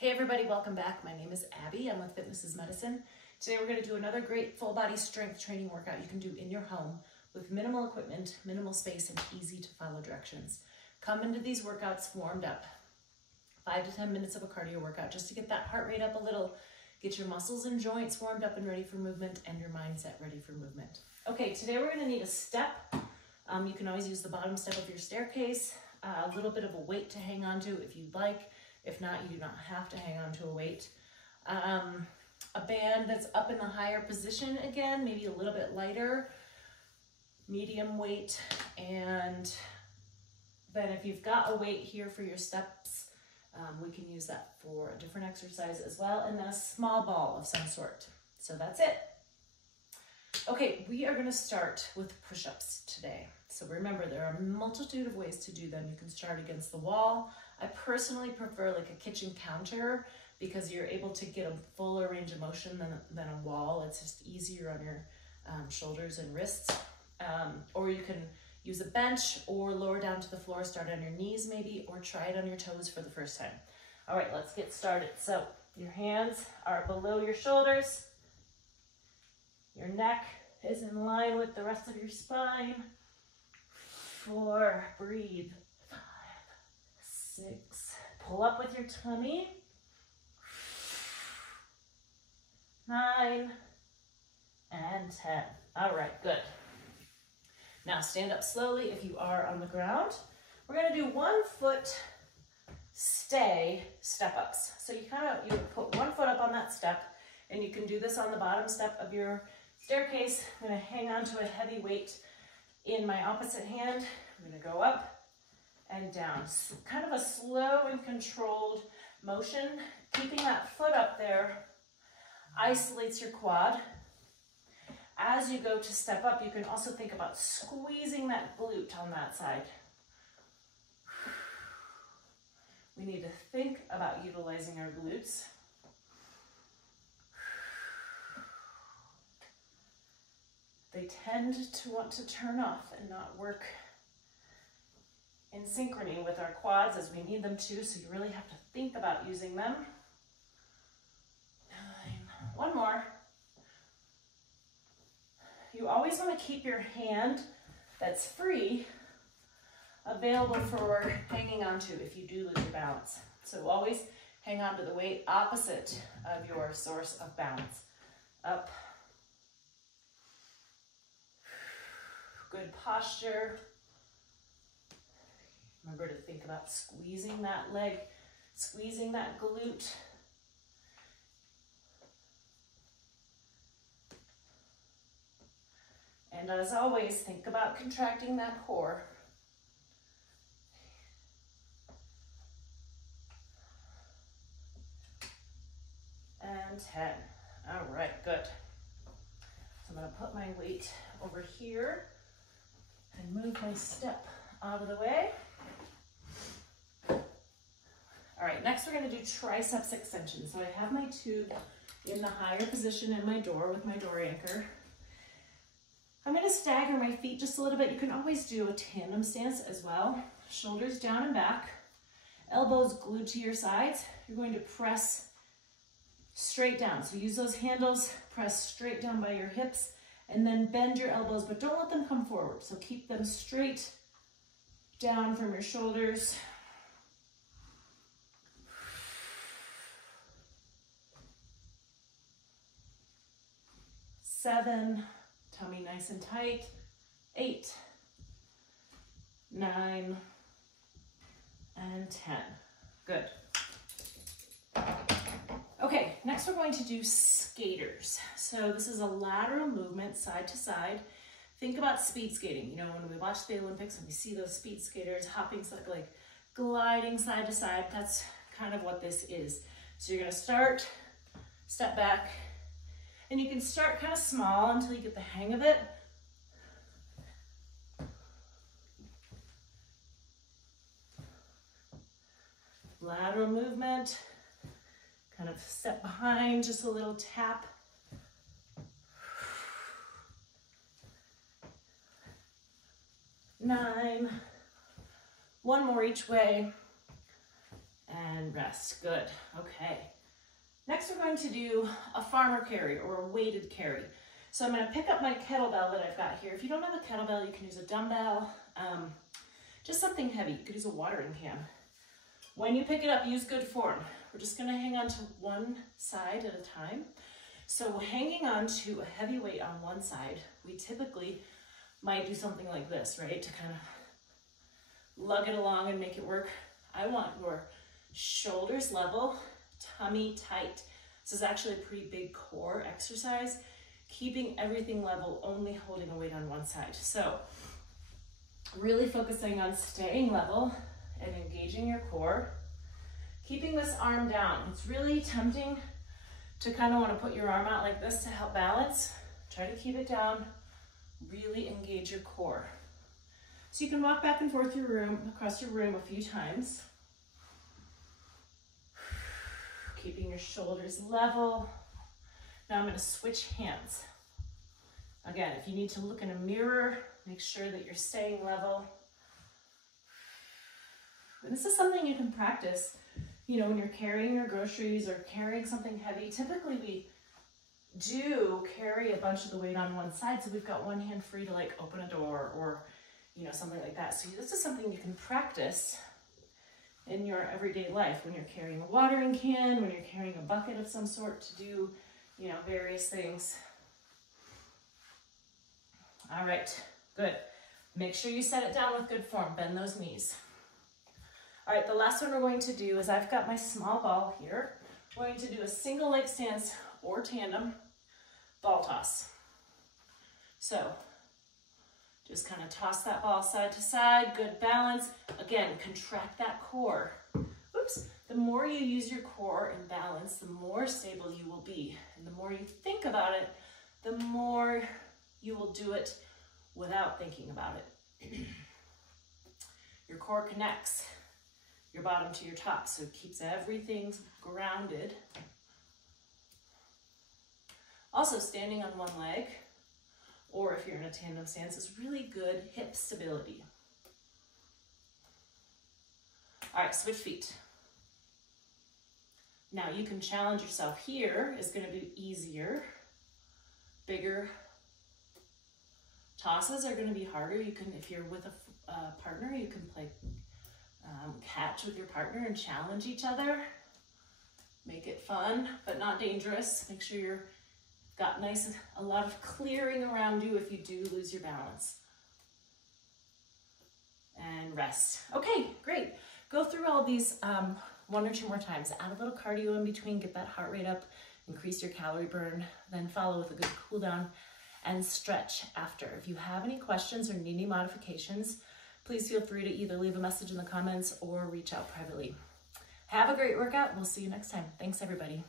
Hey everybody, welcome back. My name is Abby. I'm with Fitness is Medicine. Today we're going to do another great full body strength training workout you can do in your home with minimal equipment, minimal space, and easy to follow directions. Come into these workouts warmed up. 5 to 10 minutes of a cardio workout just to get that heart rate up a little, get your muscles and joints warmed up and ready for movement, and your mindset ready for movement. Okay, today we're going to need a step. You can always use the bottom step of your staircase, a little bit of a weight to hang on to if you'd like. If not, you do not have to hang on to a weight. A band that's up in the higher position again, maybe a little bit lighter, medium weight. And then if you've got a weight here for your steps, we can use that for a different exercise as well. And then a small ball of some sort. So that's it. Okay, we are gonna start with push-ups today. So remember, there are a multitude of ways to do them. You can start against the wall. I personally prefer like a kitchen counter because you're able to get a fuller range of motion than a wall. It's just easier on your shoulders and wrists. Or you can use a bench or lower down to the floor, start on your knees maybe, or try it on your toes for the first time. All right, let's get started. So your hands are below your shoulders. Your neck is in line with the rest of your spine. 4, breathe. 5, 6, pull up with your tummy. 9 and 10. All right, good. Now stand up slowly if you are on the ground. We're gonna do 1 foot stay step ups. So you put 1 foot up on that step, and you can do this on the bottom step of your staircase. I'm gonna hang on to a heavy weight in my opposite hand. I'm gonna go up and down. Kind of a slow and controlled motion. Keeping that foot up there isolates your quad. As you go to step up, you can also think about squeezing that glute on that side. We need to think about utilizing our glutes. They tend to want to turn off and not work in synchrony with our quads as we need them to, so you really have to think about using them. 9, 1 more. You always want to keep your hand that's free available for hanging onto if you do lose your balance. So always hang on to the weight opposite of your source of balance. Up. Good posture. Remember to think about squeezing that leg, squeezing that glute. And as always, think about contracting that core. And 10. All right, good. So I'm gonna put my weight over here and move my step out of the way. All right, next we're gonna do triceps extension. So I have my tube in the higher position in my door with my door anchor. I'm gonna stagger my feet just a little bit. You can always do a tandem stance as well. Shoulders down and back, elbows glued to your sides. You're going to press straight down. So use those handles, press straight down by your hips, and then bend your elbows, but don't let them come forward. So keep them straight down from your shoulders. 7, tummy nice and tight. 8, 9, and 10. Good. Okay, next we're going to do skaters. So this is a lateral movement side to side. Think about speed skating. You know, when we watch the Olympics and we see those speed skaters hopping, like gliding side to side, that's kind of what this is. So you're gonna start, step back, and you can start kind of small until you get the hang of it. Lateral movement, kind of step behind, just a little tap. 9, 1 more each way, and rest. Good. Okay. Next, we're going to do a farmer carry or a weighted carry. So I'm going to pick up my kettlebell that I've got here. If you don't have a kettlebell, you can use a dumbbell, just something heavy. You could use a watering can. When you pick it up, use good form. We're just going to hang on to one side at a time. So hanging on to a heavy weight on one side, we typically might do something like this, right? To kind of lug it along and make it work. I want your shoulders level, tummy tight. This is actually a pretty big core exercise, keeping everything level, only holding a weight on one side. So really focusing on staying level and engaging your core, keeping this arm down. It's really tempting to kind of want to put your arm out like this to help balance. Try to keep it down, really engage your core. So you can walk back and forth across your room a few times. Keeping your shoulders level. Now I'm going to switch hands. Again, if you need to look in a mirror, make sure that you're staying level. And this is something you can practice, you know, when you're carrying your groceries or carrying something heavy. Typically we do carry a bunch of the weight on one side, so we've got one hand free to like open a door or, you know, something like that. So this is something you can practice in your everyday life when you're carrying a watering can, when you're carrying a bucket of some sort to do, you know, various things. All right, good. Make sure you set it down with good form. Bend those knees. All right, the last one we're going to do is I've got my small ball here. We're going to do a single leg stance or tandem ball toss. So just kind of toss that ball side to side, good balance. Again, contract that core. Oops. The more you use your core and balance, the more stable you will be. And the more you think about it, the more you will do it without thinking about it. Your core connects your bottom to your top, so it keeps everything grounded. Also, standing on one leg, or if you're in a tandem stance, is really good hip stability. All right, switch feet. Now you can challenge yourself. Here is going to be easier. Bigger tosses are going to be harder. You can, if you're with a partner, you can play catch with your partner and challenge each other. Make it fun, but not dangerous. Make sure you're got a lot of clearing around you if you do lose your balance. And rest. Okay, great. Go through all these one or two more times. Add a little cardio in between, get that heart rate up, increase your calorie burn, then follow with a good cool down and stretch after. If you have any questions or need any modifications, please feel free to either leave a message in the comments or reach out privately. Have a great workout. We'll see you next time. Thanks, everybody.